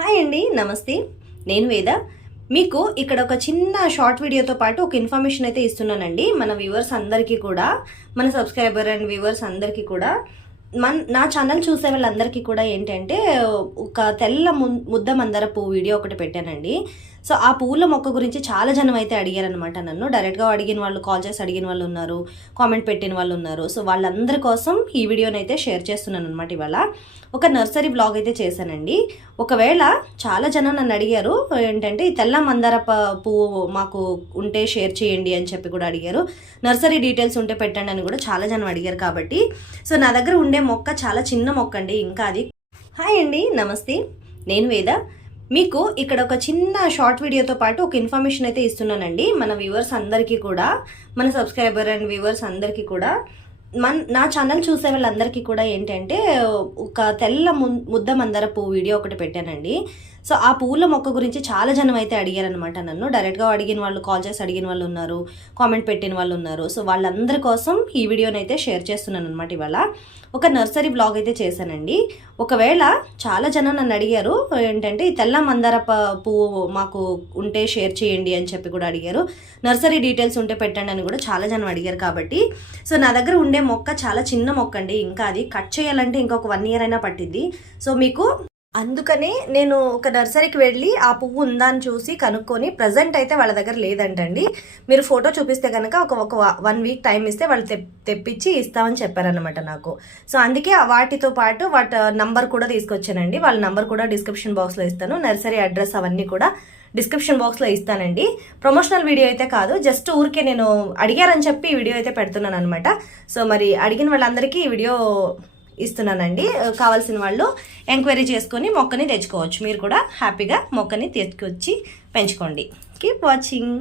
Hi అండి, నమస్తే. నేను వేద. మీకు ఇక్కడ ఒక చిన్న షార్ట్ వీడియోతో పాటు ఒక ఇన్ఫర్మేషన్ అయితే ఇస్తున్నానండి. మన వ్యూవర్స్ అందరికీ కూడా, మన సబ్స్క్రైబర్ అండ్ వ్యూవర్స్ అందరికీ కూడా, నా ఛానల్ చూసే వాళ్ళందరికీ కూడా ఏంటంటే ఒక తెల్ల ముద్ద మందార పువ్వు వీడియో ఒకటి పెట్టానండి. సో ఆ పువ్వుల మొక్క గురించి చాలా జనం అయితే అడిగారనమాట. నన్ను డైరెక్ట్గా అడిగిన వాళ్ళు, కాల్ చేసి అడిగిన వాళ్ళు ఉన్నారు, కామెంట్ పెట్టిన వాళ్ళు ఉన్నారు. సో వాళ్ళందరి కోసం ఈ వీడియోని అయితే షేర్ చేస్తున్నాను అనమాట. ఇవాళ ఒక నర్సరీ బ్లాగ్ అయితే చేశానండి. ఒకవేళ చాలా జనం నన్ను అడిగారు ఏంటంటే ఈ తెల్ల మందార పువ్వు మాకు ఉంటే షేర్ చేయండి అని చెప్పి కూడా అడిగారు. నర్సరీ డీటెయిల్స్ ఉంటే పెట్టండి అని కూడా చాలా జనం అడిగారు. కాబట్టి సో నా దగ్గర ఉండే మొక్క చాలా చిన్న మొక్క అండి. ఇంకా అది. హాయ్ అండి, నమస్తే. నేను వేద. మీకు ఇక్కడ ఒక చిన్న షార్ట్ వీడియోతో పాటు ఒక ఇన్ఫర్మేషన్ అయితే ఇస్తున్నానండి. మన వ్యూవర్స్ అందరికీ కూడా, మన సబ్స్క్రైబర్ అండ్ వ్యూవర్స్ అందరికీ కూడా, నా ఛానల్ చూసే వాళ్ళందరికీ కూడా ఏంటంటే ఒక తెల్ల ముద్ద మందార పువ్వు వీడియో ఒకటి పెట్టానండి. సో ఆ పువ్వుల మొక్క గురించి చాలా జనం అయితే అడిగారనమాట. నన్ను డైరెక్ట్గా అడిగిన వాళ్ళు, కాల్ చేసి అడిగిన వాళ్ళు ఉన్నారు, కామెంట్ పెట్టిన వాళ్ళు ఉన్నారు. సో వాళ్ళందరి కోసం ఈ వీడియోని అయితే షేర్ చేస్తున్నాను అనమాట. ఇవాళ ఒక నర్సరీ బ్లాగ్ అయితే చేశానండి. ఒకవేళ చాలా జనం నన్ను అడిగారు ఏంటంటే ఈ తెల్ల మందార పువ్వు మాకు ఉంటే షేర్ చేయండి అని చెప్పి కూడా అడిగారు. నర్సరీ డీటెయిల్స్ ఉంటే పెట్టండి అని కూడా చాలా జనం అడిగారు. కాబట్టి సో నా దగ్గర ఉండే మొక్క చాలా చిన్న మొక్క అండి. ఇంకా అది కట్ చేయాలంటే ఇంకొక 1 year అయినా పట్టింది. సో మీకు అందుకనే నేను ఒక నర్సరీకి వెళ్ళి ఆ పువ్వు ఉందా అని చూసి కనుక్కొని, ప్రజెంట్ అయితే వాళ్ళ దగ్గర లేదంటండి. మీరు ఫోటో చూపిస్తే కనుక ఒక 1 week టైం ఇస్తే వాళ్ళు తెప్పించి ఇస్తామని చెప్పారనమాట నాకు. సో అందుకే వాటితో పాటు వాటి నంబర్ కూడా తీసుకొచ్చానండి. వాళ్ళ నంబర్ కూడా డిస్క్రిప్షన్ బాక్స్లో ఇస్తాను. నర్సరీ అడ్రస్ అవన్నీ కూడా డిస్క్రిప్షన్ బాక్స్లో ఇస్తానండి. ప్రమోషనల్ వీడియో అయితే కాదు, జస్ట్ ఊరికే నేను అడిగారని చెప్పి ఈ వీడియో అయితే పెడుతున్నాను అనమాట. సో మరి అడిగిన వాళ్ళందరికీ ఈ వీడియో ఇస్తున్నానండి. కావాల్సిన వాళ్ళు ఎంక్వైరీ చేసుకొని మొక్కని తెచ్చుకోవచ్చు. మీరు కూడా హ్యాపీగా మొక్కని తెచ్చుకొచ్చి పెంచుకోండి. Keep watching.